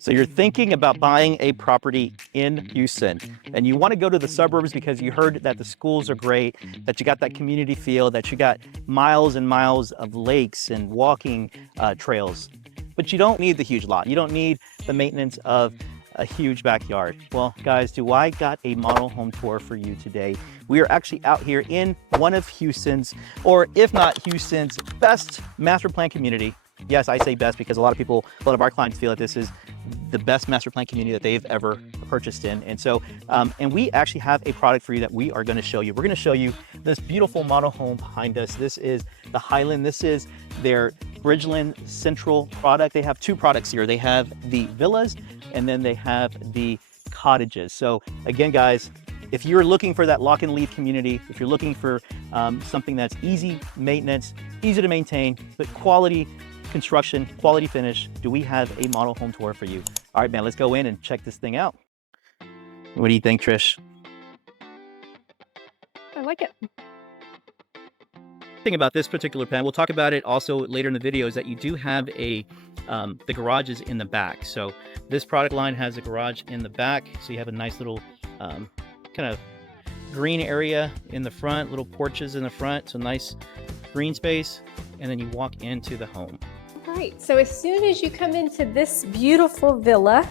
So you're thinking about buying a property in Houston and you want to go to the suburbs because you heard that the schools are great, that you got that community feel, that you got miles and miles of lakes and walking trails. But you don't need the huge lot. You don't need the maintenance of a huge backyard. Well, guys, do I got a model home tour for you today. We are actually out here in one of Houston's, or if not Houston's, best master plan community. Yes, I say best because a lot of our clients feel that this is the best master plan community that they've ever purchased in. And so, and we actually have a product for you that we are going to show you. We're going to show you this beautiful model home behind us. This is the Highland. This is their Bridgeland Central product. They have two products here. They have the villas and then they have the cottages. So again, guys, if you're looking for that lock and lead community, if you're looking for something that's easy maintenance, easy to maintain, but quality construction, quality finish, do we have a model home tour for you? All right, man, let's go in and check this thing out. What do you think, Trish? I like it. Thing about this particular plan, we'll talk about it also later in the video, is that you do have a the garages in the back. So this product line has a garage in the back, so you have a nice little kind of green area in the front, little porches in the front, so nice green space, and then you walk into the home. All right, so as soon as you come into this beautiful villa,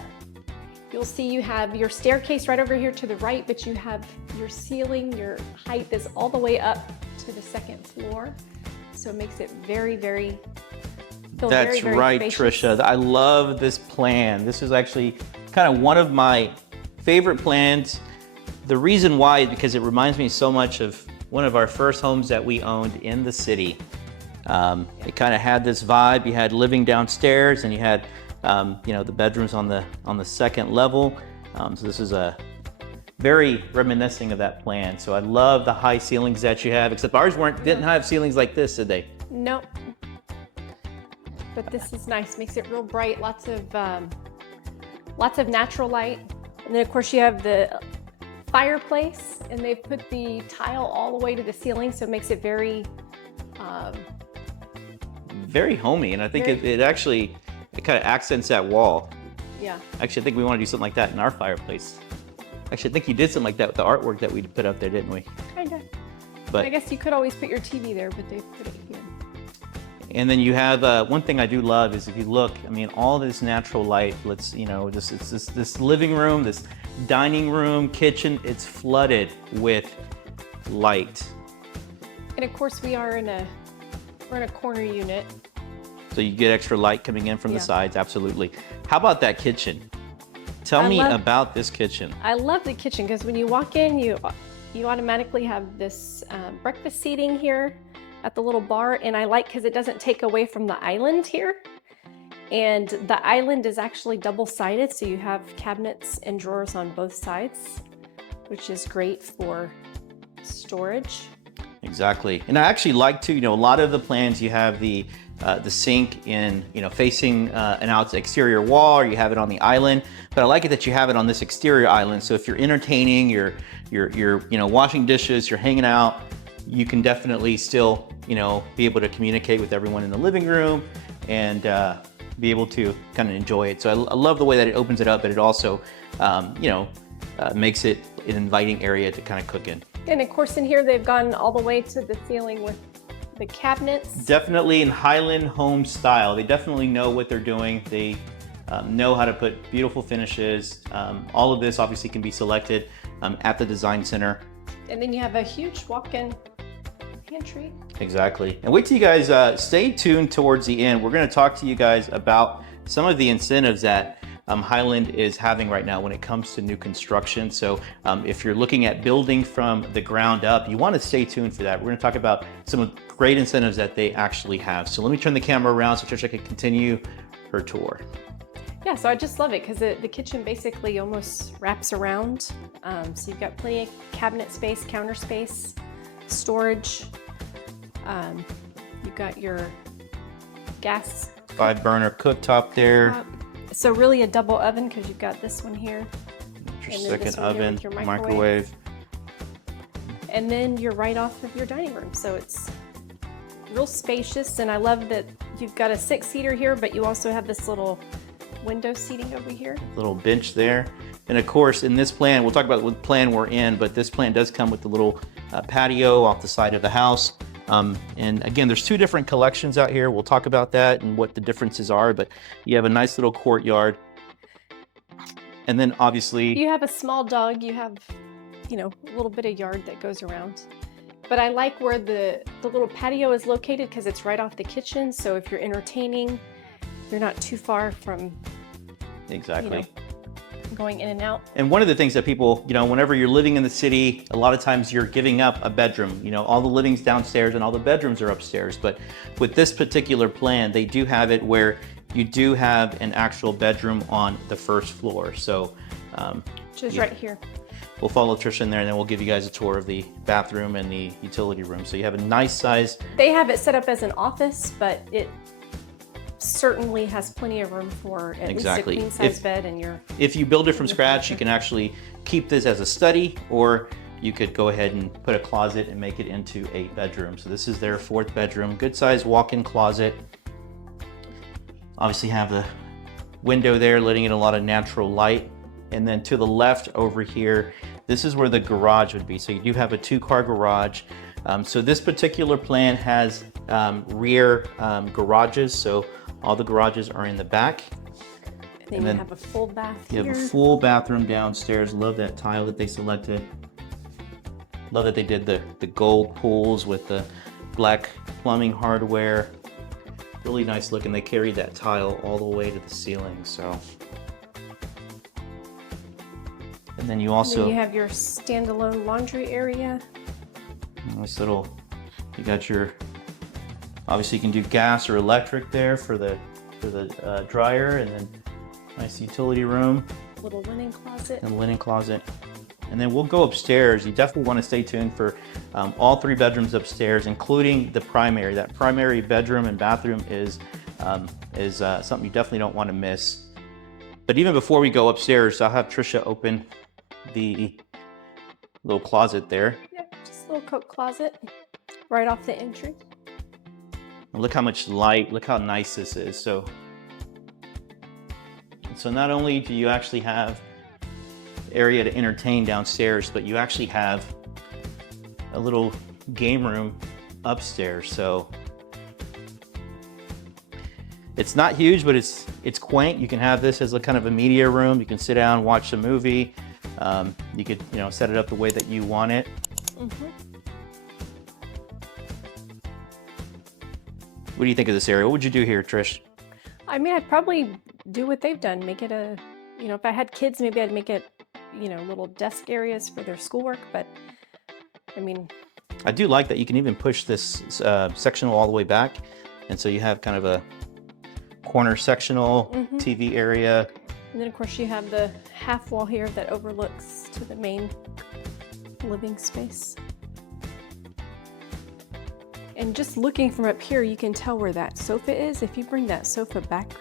you'll see you have your staircase right over here to the right, but you have your ceiling, your height is all the way up to the second floor. So it makes it very, very, That's very right, spacious. Tricia. I love this plan. This is actually kind of one of my favorite plans. The reason why is because it reminds me so much of one of our first homes that we owned in the city. It kind of had this vibe. You had living downstairs and you had you know, the bedrooms on the second level. So this is a very reminiscent of that plan. So I love the high ceilings that you have, except ours didn't have ceilings like this, did they? Nope. But this is nice, makes it real bright, lots of natural light. And then of course you have the fireplace and they've put the tile all the way to the ceiling, so it makes it very very homey, and I think it actually kind of accents that wall. Yeah. Actually, I think we want to do something like that in our fireplace. Actually, I think you did something like that with the artwork that we put up there, didn't we? Kinda. But I guess you could always put your TV there, but they put it here. And then you have one thing I do love is if you look, I mean, all this natural light. Let's, you know, it's this living room, this dining room, kitchen. It's flooded with light. And of course we're in a corner unit. So you get extra light coming in from the sides, absolutely. How about that kitchen? Tell me about this kitchen. I love the kitchen because when you walk in, you automatically have this breakfast seating here at the little bar, and I like because it doesn't take away from the island here. And the island is actually double-sided, so you have cabinets and drawers on both sides, which is great for storage. Exactly. And I actually like to, you know, a lot of the plans you have the sink in, you know, facing an exterior wall, or you have it on the island. But I like it that you have it on this exterior island. So if you're entertaining, you're you know, washing dishes, you're hanging out, you can definitely still, you know, be able to communicate with everyone in the living room and be able to kind of enjoy it. So I love the way that it opens it up, but it also, you know, makes it an inviting area to kind of cook in. And of course in here they've gone all the way to the ceiling with the cabinets. Definitely in Highland home style. They definitely know what they're doing. They know how to put beautiful finishes. All of this obviously can be selected at the design center. And then you have a huge walk-in pantry. Exactly. And wait till you guys stay tuned towards the end. We're going to talk to you guys about some of the incentives that Highland is having right now when it comes to new construction. So if you're looking at building from the ground up, you want to stay tuned for that. We're going to talk about some of the great incentives that they actually have. So let me turn the camera around so Tricia can continue her tour. Yeah, so I just love it because the kitchen basically almost wraps around. So you've got plenty of cabinet space, counter space, storage. You've got your gas 5-burner cooktop there. So really a double oven because you've got this one here. Your second oven, your microwave. And then you're right off of your dining room. So it's real spacious, and I love that you've got a 6-seater here, but you also have this little window seating over here. Little bench there. And of course, in this plan, we'll talk about what plan we're in, but this plan does come with the little patio off the side of the house. And again, there's two different collections out here. We'll talk about that and what the differences are, but you have a nice little courtyard. And then obviously, You have a small dog, you have, you know, a little bit of yard that goes around. But I like where the little patio is located because it's right off the kitchen. So if you're entertaining, you're not too far from, exactly. You know, going in and out. And one of the things that people, you know, whenever you're living in the city, a lot of times you're giving up a bedroom. You know, all the living's downstairs and all the bedrooms are upstairs. But with this particular plan, they do have it where you do have an actual bedroom on the first floor. So, Which is right here. We'll follow Tricia in there and then we'll give you guys a tour of the bathroom and the utility room. So you have a nice size. They have it set up as an office, but it certainly has plenty of room for at least a queen size bed and your. If you build it from scratch, you can actually keep this as a study, or you could go ahead and put a closet and make it into a bedroom. So this is their fourth bedroom, good size walk-in closet. Obviously have the window there, letting in a lot of natural light. And then to the left over here, this is where the garage would be. So you do have a 2-car garage. So this particular plan has rear garages. So all the garages are in the back. And then you have a full bath here. You have a full bathroom downstairs. Love that tile that they selected. Love that they did the gold pools with the black plumbing hardware. Really nice look, and they carried that tile all the way to the ceiling. So. And then you also. And then you have your standalone laundry area. Nice little, you got your, obviously you can do gas or electric there for the dryer, and then nice utility room. Little linen closet. And linen closet. And then we'll go upstairs. You definitely want to stay tuned for all 3 bedrooms upstairs, including the primary. That primary bedroom and bathroom is something you definitely don't want to miss. But even before we go upstairs, I'll have Tricia open the little closet there. Yep, just a little coat closet right off the entry. And look how much light, look how nice this is. So not only do you actually have area to entertain downstairs, but you actually have a little game room upstairs. So it's not huge, but it's quaint. You can have this as a kind of a media room. You can sit down, watch a movie. You could, you know, set it up the way that you want it. Mm-hmm. What do you think of this area? What would you do here, Trish? I mean, I'd probably do what they've done. Make it a, you know, if I had kids, maybe I'd make it, you know, little desk areas for their schoolwork. But I mean, I do like that you can even push this sectional all the way back. And so you have kind of a corner sectional TV area. And then of course you have the half wall here that overlooks to the main living space. And just looking from up here, you can tell where that sofa is. If you bring that sofa back,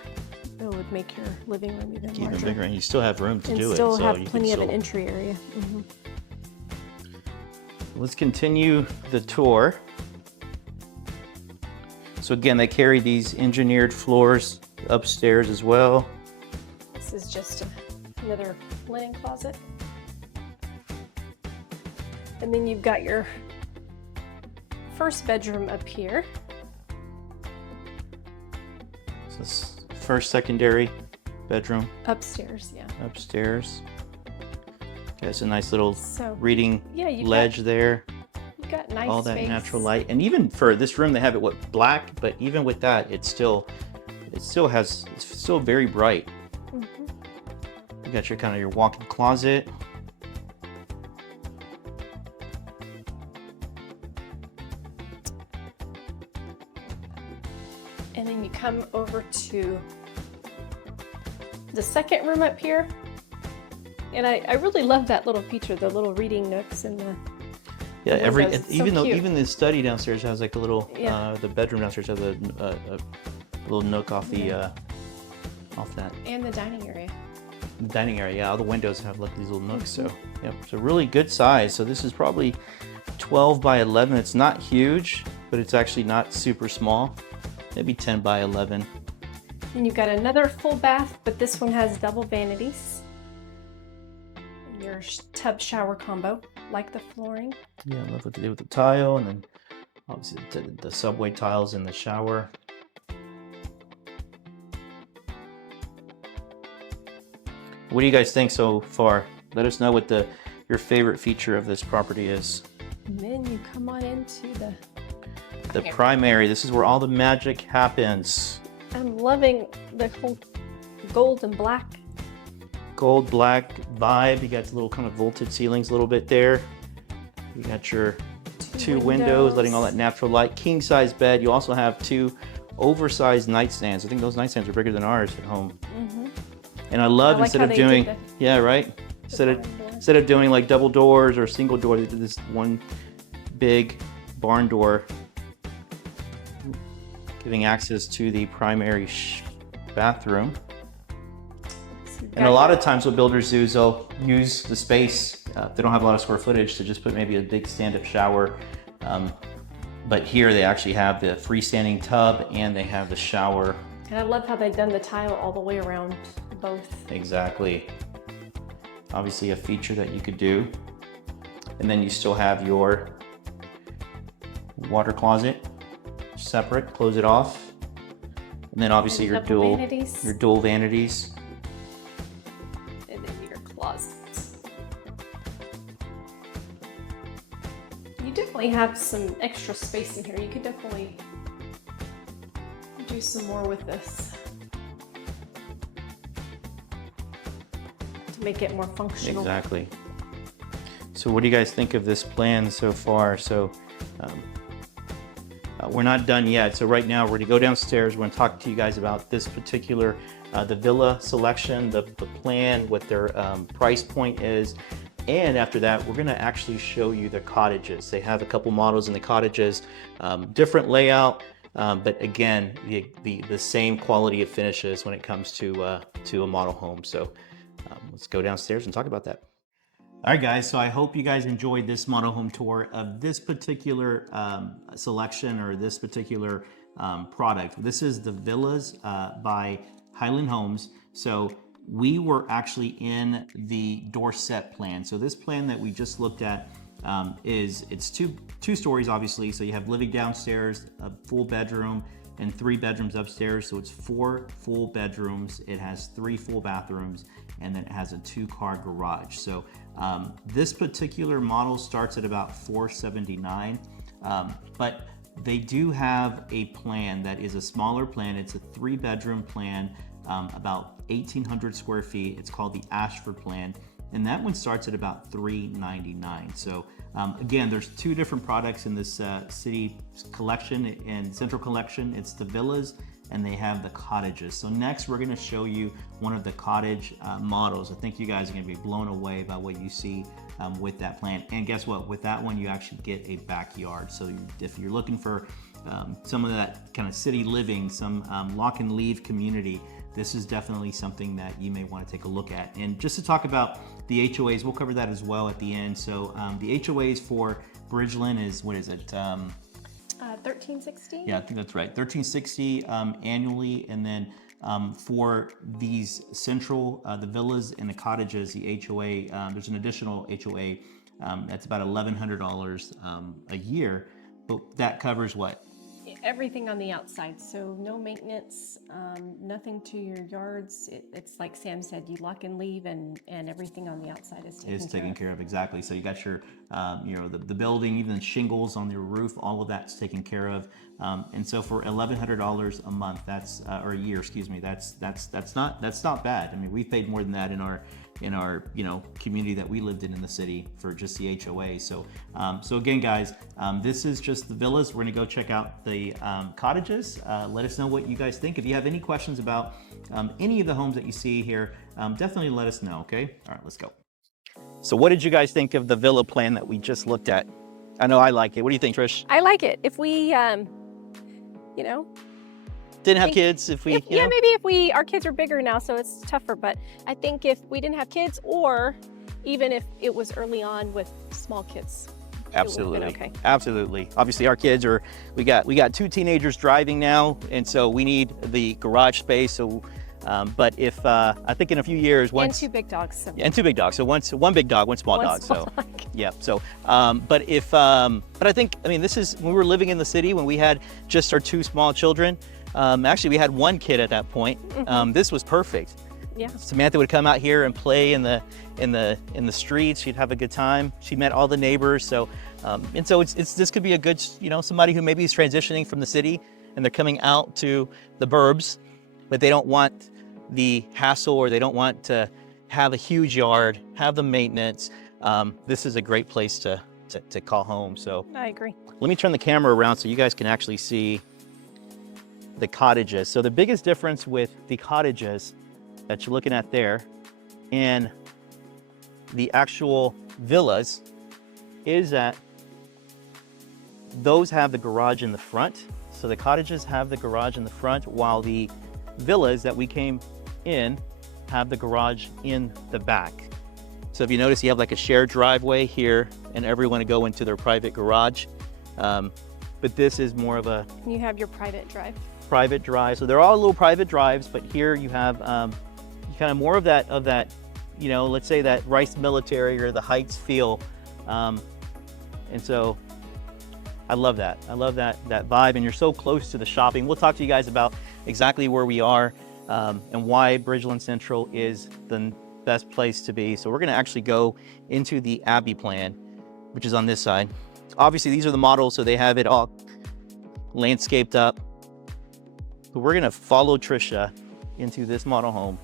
it would make your living room even larger. Even bigger, and you still have room to do it. And still have plenty of an entry area. Let's continue the tour. So again, they carry these engineered floors upstairs as well. This is just another linen closet. And then you've got your first bedroom up here. So this first secondary bedroom. Upstairs, yeah. Upstairs. Okay, it's a nice little reading you ledge there. You've got nice all that space. Natural light. And even for this room, they have it black, but even with that, it's still very bright. You got your kind of your walk-in closet. And then you come over to the second room up here. And I really love that little feature, the little reading nooks and the even the study downstairs has like a little the bedroom downstairs has a little nook off the off that. And the dining area. The dining area, yeah, all the windows have like these little nooks. So yeah, it's a really good size. So this is probably 12 by 11. It's not huge, but it's actually not super small. Maybe 10 by 11. And you've got another full bath, but this one has double vanities. Your tub shower combo, like the flooring. Yeah, I love what they did with the tile, and then obviously the subway tiles in the shower. What do you guys think so far? Let us know what your favorite feature of this property is. And then you come on into the primary. This is where all the magic happens. I'm loving the whole gold and black. Gold black vibe. You got the little kind of vaulted ceilings a little bit there. You got your two windows letting all that natural light. King size bed. You also have two oversized nightstands. I think those nightstands are bigger than ours at home. And I love, instead of doing, yeah, right? Instead of doing like double doors or single doors, they did this one big barn door, giving access to the primary bathroom. And a lot of times what builders do is they'll use the space, if they don't have a lot of square footage, to just put maybe a big stand-up shower. But here they actually have the freestanding tub and they have the shower. And I love how they've done the tile all the way around both. Exactly. Obviously a feature that you could do. And then you still have your water closet separate, close it off. And then obviously your dual vanities. And then your closets. You definitely have some extra space in here. You could definitely do some more with this to make it more functional. Exactly. So what do you guys think of this plan so far? So we're not done yet. So right now we're going to go downstairs. We're going to talk to you guys about this particular, the villa selection, the plan, what their price point is. And after that, we're going to actually show you the cottages. They have a couple models in the cottages, different layout, but again, the same quality of finishes when it comes to a model home. So let's go downstairs and talk about that. All right, guys, so I hope you guys enjoyed this model home tour of this particular selection or this particular product. This is the Villas by Highland Homes. So we were actually in the Dorset plan. So this plan that we just looked at it's two stories, obviously. So you have living downstairs, a full bedroom, and 3 bedrooms upstairs. So it's 4 full bedrooms. It has 3 full bathrooms, and then it has a 2-car garage. So this particular model starts at about $479, but they do have a plan that is a smaller plan. It's a 3-bedroom plan, about 1,800 square feet. It's called the Ashford plan, and that one starts at about $399. So again, there's 2 different products in this city collection and central collection. It's the villas and they have the cottages. So next we're going to show you one of the cottage models. I think you guys are going to be blown away by what you see with that plan. And guess what? With that one, you actually get a backyard. So if you're looking for some of that kind of city living, some lock and leave community, this is definitely something that you may want to take a look at. And just to talk about the HOAs, we'll cover that as well at the end. So the HOAs for Bridgeland is, what is it? 1360? Yeah, I think that's right. 1360 annually. And then for these central, the villas and the cottages, the HOA, there's an additional HOA that's about $1,100 a year. But that covers what? Everything on the outside, so no maintenance, nothing to your yards. It's like Sam said, you lock and leave, and everything on the outside is taken care of. Exactly. So you got your, the building, even shingles on your roof, all of that's taken care of. And so for $1,100 a month, that's or a year, excuse me, that's not bad. I mean, we've paid more than that in our community that we lived in the city for just the HOA. So so again, guys, this is just the villas. We're gonna go check out the cottages. Let us know what you guys think. If you have any questions about any of the homes that you see here, definitely let us know, okay? All right, let's go. So what did you guys think of the villa plan that we just looked at? I know I like it. What do you think, Trish? I like it. If we, didn't have kids, maybe if our kids are bigger now, so it's tougher, but I think if we didn't have kids, or even if it was early on with small kids, Absolutely. Okay. Absolutely. Obviously, our kids are, we got 2 teenagers driving now, and so we need the garage space. So, but if, I think in a few years, And 2 big dogs. So. and 2 big dogs. So one big dog, 1 small dog. So, yeah. So, but I think, I mean, this is when we were living in the city, when we had just our 2 small children. Actually, we had 1 kid at that point. This was perfect. Yeah. Samantha would come out here and play in the streets. She'd have a good time. She met all the neighbors. So, and so this could be a good, you know, somebody who maybe is transitioning from the city and they're coming out to the burbs, but they don't want the hassle or they don't want to have a huge yard, have the maintenance. This is a great place to call home. So I agree. let me turn the camera around so you guys can actually see the cottages. So the biggest difference with the cottages that you're looking at there and the actual villas is that those have the garage in the front. So the cottages have the garage in the front, while the villas that we came in have the garage in the back. So if you notice, you have like a shared driveway here and everyone to go into their private garage. But this is more of a You have your private drive. private drive. So they're all little private drives, but here you have kind of more of that, you know, let's say that Rice Military or the Heights feel. And so I love that. I love that vibe, and you're so close to the shopping. We'll talk to you guys about exactly where we are and why Bridgeland Central is the best place to be. So we're gonna actually go into the Abbey plan, which is on this side. Obviously, these are the models, so they have it all landscaped up. But we're gonna follow Tricia into this model home.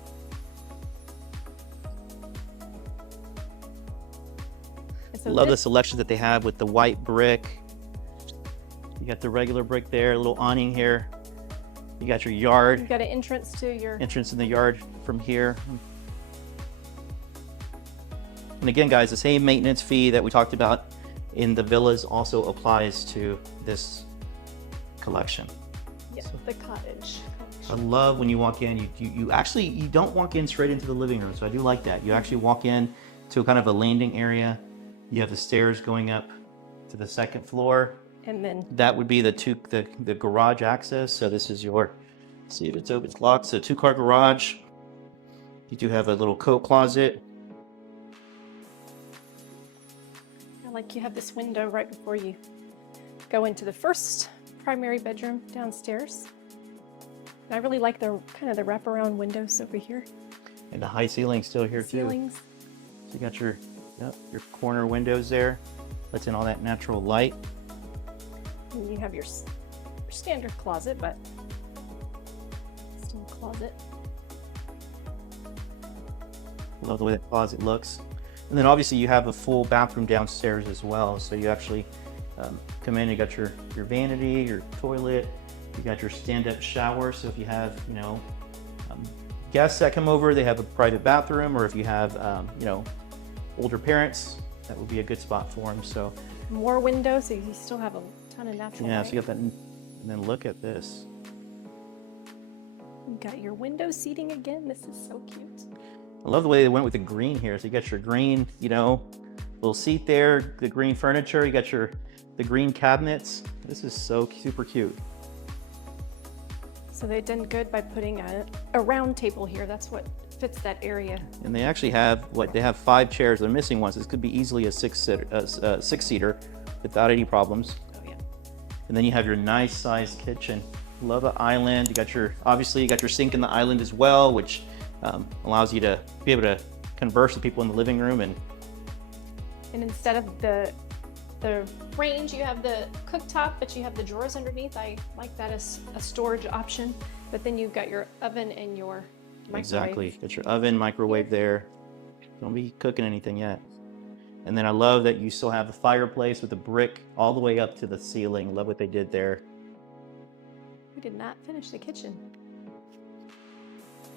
So Love the selection that they have with the white brick. You got the regular brick there, a little awning here. You got your yard. You've got an entrance to your Entrance in the yard from here. And again, guys, the same maintenance fee that we talked about in the villas also applies to this collection. Yeah, the cottage. I love when you walk in, you actually, you don't walk in straight into the living room. So I do like that. You actually walk in to kind of a landing area. You have the stairs going up to the 2nd floor. And then That would be the garage access. So this is your, see if it's open, it's locked. So 2-car garage. You do have a little coat closet. like you have this window right before you go into the first primary bedroom downstairs. And I really like the kind of the wraparound windows over here. And the high ceiling still here Ceilings. too. So you got your corner windows there. Lets in all that natural light. And you have your standard closet, but still a closet. Love the way that closet looks. And then obviously you have a full bathroom downstairs as well. So you actually come in, you got your vanity, your toilet, you got your stand-up shower. So if you have, guests that come over, they have a private bathroom, or if you have, older parents, that would be a good spot for them. So more windows, so you still have a ton of natural light. so you got that. And then look at this. You got your window seating again. This is so cute. I love the way they went with the green here. So you got your green, little seat there, the green furniture. You got the green cabinets. This is so super cute. So they've done good by putting a round table here. That's what fits that area. And they actually have they have 5 chairs. They're missing one. So this could be easily a six-seater without any problems. Oh yeah. And then you have your nice sized kitchen. Love the island. You got your sink in the island as well, which allows you to be able to converse with people in the living room. And instead of the range, you have the cooktop, but you have the drawers underneath. I like that as a storage option. But then you've got your oven and your microwave. Exactly. Got your oven, microwave there. Don't be cooking anything yet. And then I love that you still have the fireplace with the brick all the way up to the ceiling. Love what they did there. We did not finish the kitchen.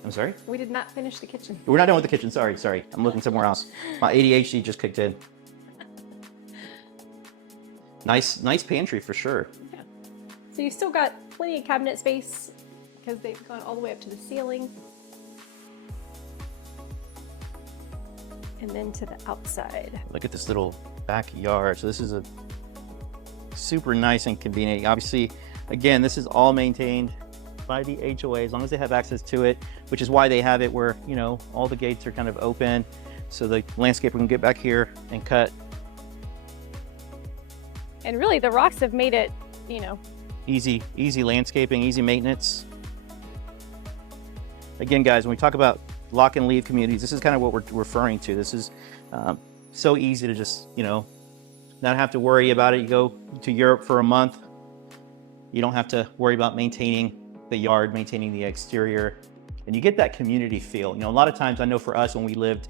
I'm sorry? We did not finish the kitchen. We're not done with the kitchen. Sorry. I'm looking somewhere else. My ADHD just kicked in. Nice pantry for sure. Yeah. So you still got plenty of cabinet space because they've gone all the way up to the ceiling. And then to the outside. Look at this little backyard. So this is super nice and convenient. Obviously, again, this is all maintained by the HOA as long as they have access to it, which is why they have it where, you know, all the gates are kind of open so the landscaper can get back here and cut. And really the rocks have made it, you know, Easy landscaping, easy maintenance. Again, guys, when we talk about lock and leave communities, this is kind of what we're referring to. This is so easy to just, you know, not have to worry about it. You go to Europe for a month, you don't have to worry about maintaining the yard, maintaining the exterior, and you get that community feel. You know, a lot of times I know for us when we lived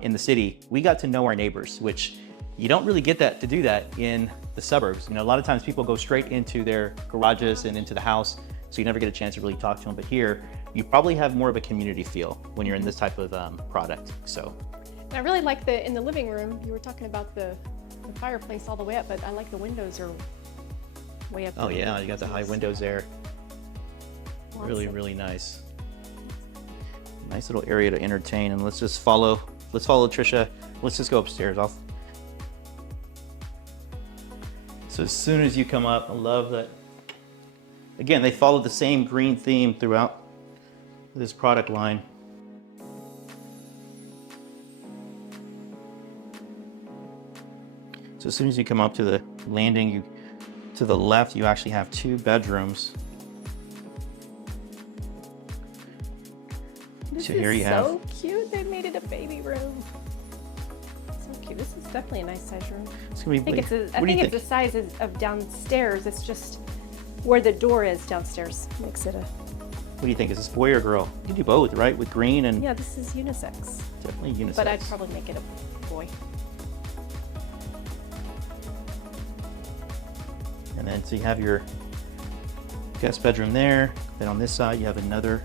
in the city, we got to know our neighbors, which you don't really get that to do that in the suburbs. You know, a lot of times people go straight into their garages and into the house, so you never get a chance to really talk to them. But here, you probably have more of a community feel when you're in this type of product. So, and I really like in the living room, you were talking about the fireplace all the way up, but I like the windows are way up. Oh yeah, you got the high windows there. Really, really nice. Nice little area to entertain. And let's follow Tricia. Let's just go upstairs. So as soon as you come up, I love that. Again, they follow the same green theme throughout this product line. So as soon as you come up to the landing, to the left, you actually have 2 bedrooms. This So is here you so cute. They made it a baby room. So cute. This is definitely a nice size room. It's gonna be I think it's the size of downstairs. It's just where the door is downstairs makes it a. What do you think? Is this boy or girl? You can do both, right? With green and Yeah, this is unisex. definitely unisex. But I'd probably make it a boy. And then so you have your guest bedroom there. Then on this side you have another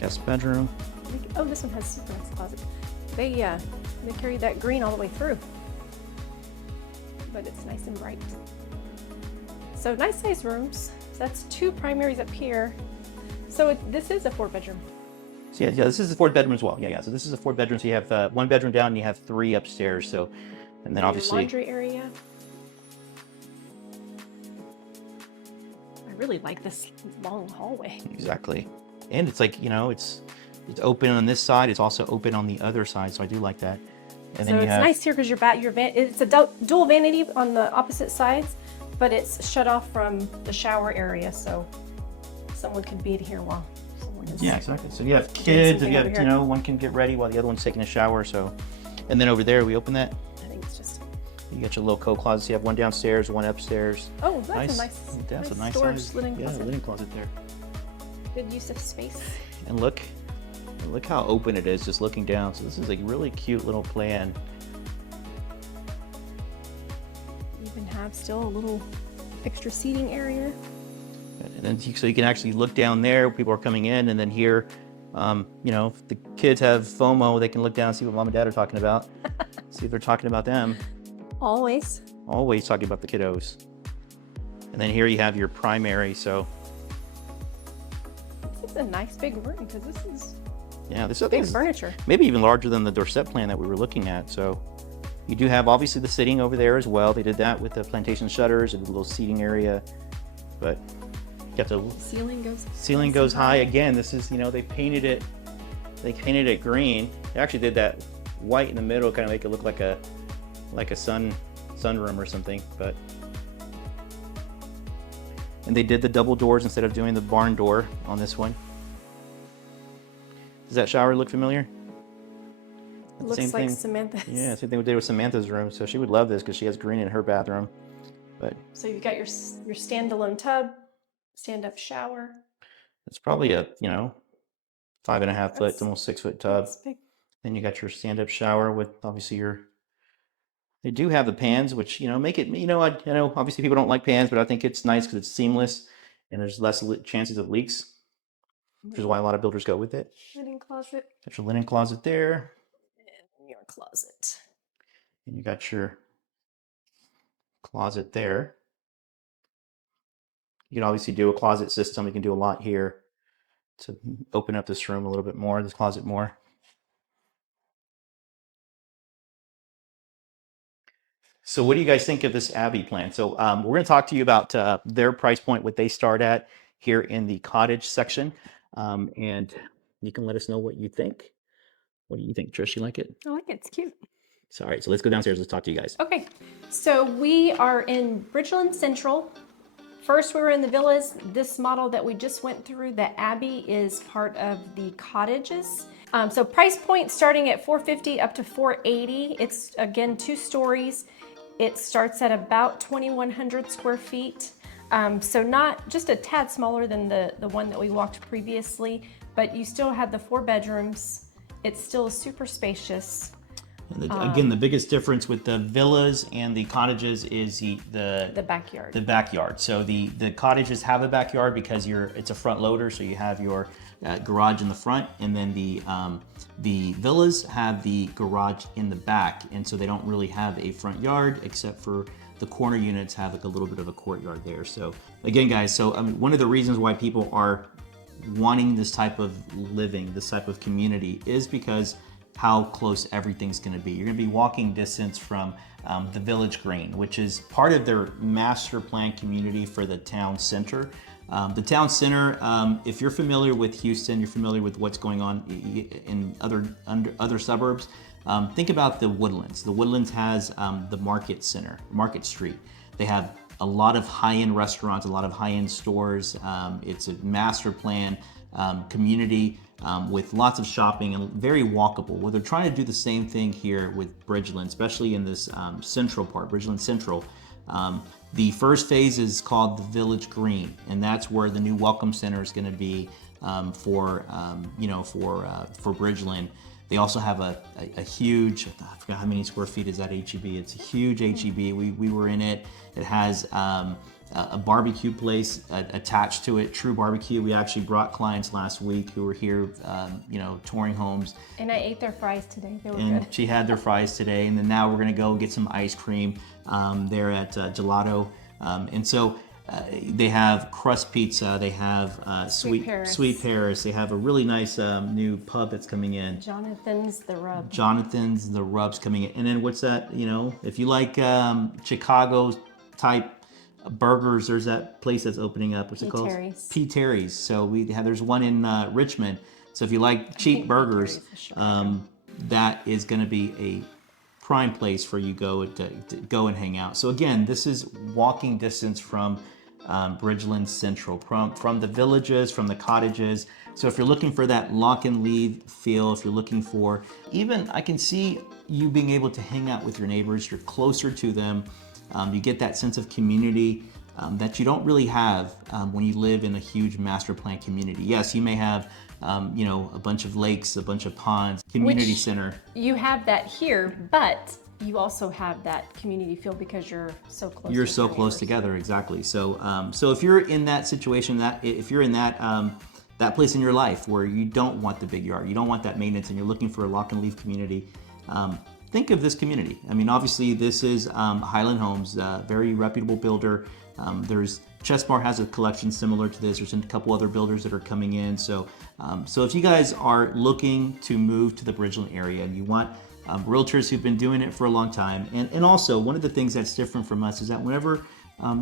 guest bedroom. Oh, this one has super nice closet. They carry that green all the way through, but it's nice and bright. So nice size rooms. That's 2 primaries up here. So this is a 4-bedroom. So yeah, this is a 4th bedroom as well. Yeah. So this is a 4th bedroom. So you have 1 bedroom down and you have 3 upstairs. So, and then obviously laundry area. I really like this long hallway. Exactly. And it's like, you know, it's open on this side. It's also open on the other side. So I do like that. And then So you it's have, nice here because it's a dual vanity on the opposite sides, but it's shut off from the shower area, so someone could be here while someone is. yeah, exactly. So you have kids, something you have, over here. you know, one can get ready while the other one's taking a shower. So, and then over there, we open that. I think it's just. You got your little coat closets. You have 1 downstairs, 1 upstairs. Oh, that's a nice. That's a nice storage size. linen Yeah, closet. linen closet there. Good use of space. And look how open it is just looking down. So this is a really cute little plan. You even have still a little extra seating area. And then so you can actually look down there. People are coming in, and then here, you know, if the kids have FOMO, they can look down and see what mom and dad are talking about. See if they're talking about them. Always. Always talking about the kiddos. And then here you have your primary. So This is a nice big room because this is yeah, this I think big is furniture. maybe even larger than the Dorset plan that we were looking at. So you do have obviously the sitting over there as well. They did that with the plantation shutters and the little seating area, but you have to Ceiling goes high. Again, this is, you know, they painted it green. They actually did that white in the middle, kind of make it look like a sunroom or something. But and they did the double doors instead of doing the barn door on this one. Does that shower look familiar? Looks Same like thing. Samantha's. Yeah, same thing we did with Samantha's room. So she would love this because she has green in her bathroom. But So you've got your standalone tub, stand-up shower. it's probably a, you know, 5.5 foot, That's- almost 6 foot tub. That's big. Then you got your stand-up shower with obviously they do have the pans, which, you know, make it, you know, I know obviously people don't like pans, but I think it's nice because it's seamless and there's less chances of leaks, which is why a lot of builders go with it. Linen closet. Got your linen closet there, And your closet. and you got your closet there. You can obviously do a closet system. You can do a lot here to open up this room a little bit more, this closet more. So what do you guys think of this Abbey plan? So we're going to talk to you about their price point, what they start at here in the cottage section. And you can let us know what you think. What do you think, Trish? You like it? I like it, it's cute. So, all right, so let's go downstairs. Let's talk to you guys. Okay, so we are in Bridgeland Central. First, we were in the villas. This model that we just went through, the Abbey, is part of the cottages. So price point starting at $450 up to $480. It's again 2 stories. It starts at about 2,100 square feet. So not just a tad smaller than the one that we walked previously, but you still have the 4 bedrooms. It's still super spacious. And again, the biggest difference with the villas and the cottages is the backyard. The backyard. So the cottages have a backyard because it's a front loader, so you have your garage in the front, and then the villas have the garage in the back, and so they don't really have a front yard except for the corner units have like a little bit of a courtyard there. So again, guys, so I mean, one of the reasons why people are wanting this type of living, this type of community, is because how close everything's going to be. You're going to be walking distance from the Village Green, which is part of their master plan community for the town center. The town center, if you're familiar with Houston, you're familiar with what's going on in other suburbs, think about the Woodlands. The Woodlands has the Market Center, Market Street. They have a lot of high-end restaurants, a lot of high-end stores. It's a master plan community with lots of shopping and very walkable. Well, they're trying to do the same thing here with Bridgeland, especially in this central part, Bridgeland Central. The first phase is called the Village Green, and that's where the new Welcome Center is going to be for Bridgeland. They also have a huge, I forgot how many square feet is that HEB. It's a huge HEB. We were in it. It has a barbecue place attached to it, True Barbecue. We actually brought clients last week who were here, touring homes. And I ate their fries today. They were and good. She had their fries today, and then now we're gonna go get some ice cream there at Gelato. And so they have crust pizza, they have Sweet Paris. They have a really nice new pub that's coming in. Jonathan's the Rub. Jonathan's the Rub's coming in. And then what's that, if you like Chicago type burgers, there's that place that's opening up. What's it called? P. Terry's. So there's one in Richmond. So if you like cheap burgers, that is going to be a prime place for you to go and hang out. So again, this is walking distance from Bridgeland Central, from the villages, from the cottages. So if you're looking for that lock and leave feel, if you're looking for, even I can see you being able to hang out with your neighbors, you're closer to them. You get that sense of community that you don't really have when you live in a huge master plan community. Yes, you may have, a bunch of lakes, a bunch of ponds, community center. You have that here, but you also have that community feel because you're so close. You're so close together, exactly. So, so if you're in that situation, if you're in that place in your life where you don't want the big yard, you don't want that maintenance, and you're looking for a lock and leave community. Think of this community. I mean, obviously this is Highland Homes, very reputable builder. Chesmar has a collection similar to this. There's a couple other builders that are coming in. So, so if you guys are looking to move to the Bridgeland area and you want realtors who've been doing it for a long time, and also one of the things that's different from us is that whenever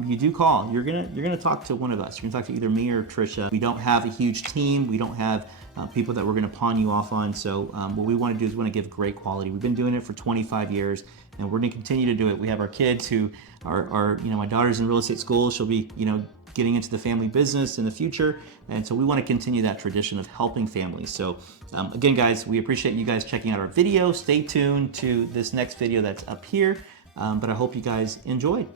you do call, you're gonna talk to one of us. You're gonna talk to either me or Tricia. We don't have a huge team. We don't have people that we're going to pawn you off on. So what we want to do is we want to give great quality. We've been doing it for 25 years, and we're going to continue to do it. We have our kids who are my daughter's in real estate school. She'll be, getting into the family business in the future. And so we want to continue that tradition of helping families. So again, guys, we appreciate you guys checking out our video. Stay tuned to this next video that's up here. But I hope you guys enjoyed.